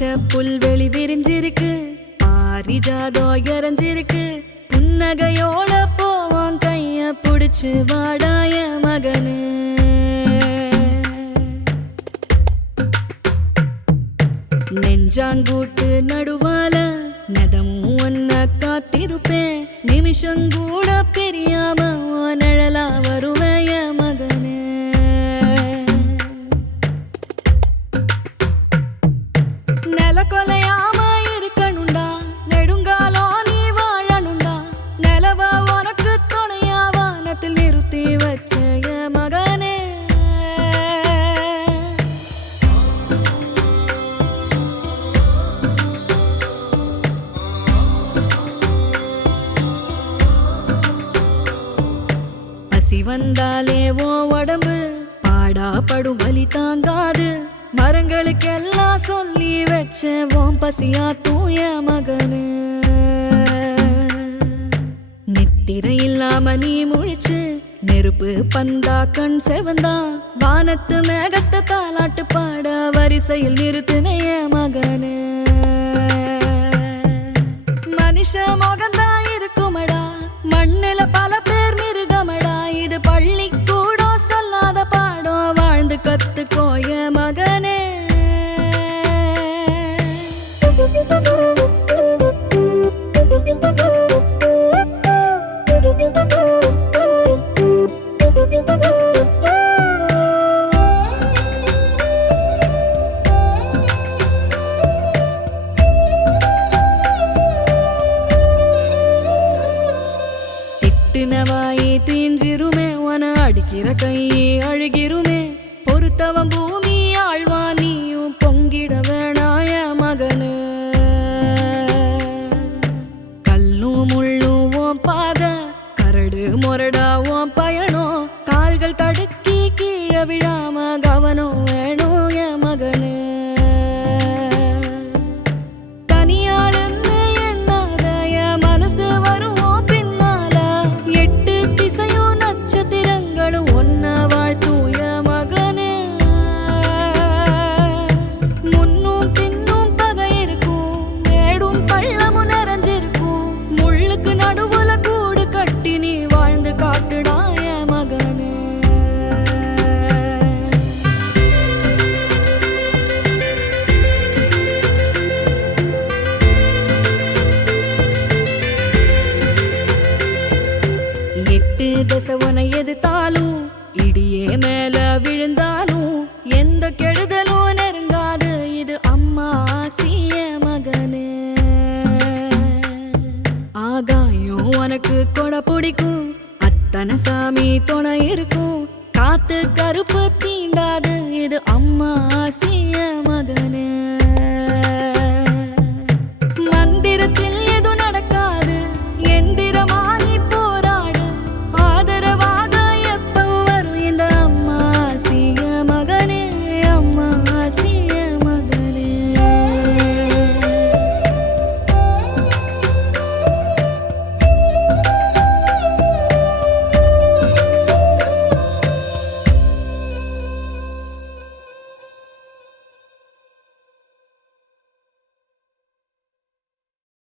பச்சை புல்வெளி விரிஞ்சிருக்கு, பாரிஜாதோ இறஞ்சிருக்கு. புன்னகையோட போவான் கைய புடிச்சு வாடாய மகனு. நெஞ்சாங்கூட்டு நடுவால நதமும் ஒன்ன காத்திருப்பேன், நிமிஷங்கூட பிரியாம நிழலா வருவேய மகனே. நில கொலையாம இருக்கணுண்டா, நெடுங்காலோ நீ வாழணுண்டா. நிலவ உனக்கு துணையா வானத்தில் நிறுத்தி வச்ச மகனே. பசி வந்தாலே ஓ உடம்பு பாடா படும் வலி தாங்காது. மரங்களுக்கெல்லாம் சொல்லி வச்ச ஓம் பசியா தூய மகனு. நித்திரை இல்லாம நீ முழிச்சு நெருப்பு பந்தா கண் செவந்தா, வானத்து மேகத்தை தாலாட்டு பாட வரிசையில் நிறுத்தினைய மகனு. மனுஷ மகந்தா இருக்குமடா, மண்ணில பல பேர் மிருகமடா. இது பள்ளி கூட சொல்லாத பாடம், வாழ்ந்து கத்துக்கோய மகனே. திட்டுனவாயி தீஞ்சிருமே, உன அடிக்கிற கையே அழுகிருமே. பொறுத்தவன் பூமி ஆழ்வா, நீயும் பொங்கிட வேணாய மகனு. கல்லும் முள்ளும் ஓம் பாத, கரடு முரடா ஓம் பயணம். கால்கள் தடுக்கி கீழே விழாம கவனம் வேணும் என் மகனு. தனியாளுன்னு எண்ணாத என் மனசு வரும் பின்னால. எட்டு திசையும் நட்சத்திரங்களும் ஒன்ன வாழ்த்தூய மகனே. முன்னும் பின்னும் பகை இருக்கும், மேடும் பள்ளமும் நிறைஞ்சிருக்கும். முள்ளுக்கு நடுவுல கூடு கட்டி நீ வாழ்ந்து காட்டுடாய மகனே. எட்டு தசை உன எதிர்த்தாலும், இடியே மேல விழுந்தாலும், எந்த கெடுதலும் நெருங்காது. இது அம்மா ஆசிய மகனே. ஆகாயம் உனக்கு கொடை பிடிக்கும், அத்தனை சாமி துணை இருக்கும். காத்து கருப்பு தீண்டாது, இது அம்மா ஆசிய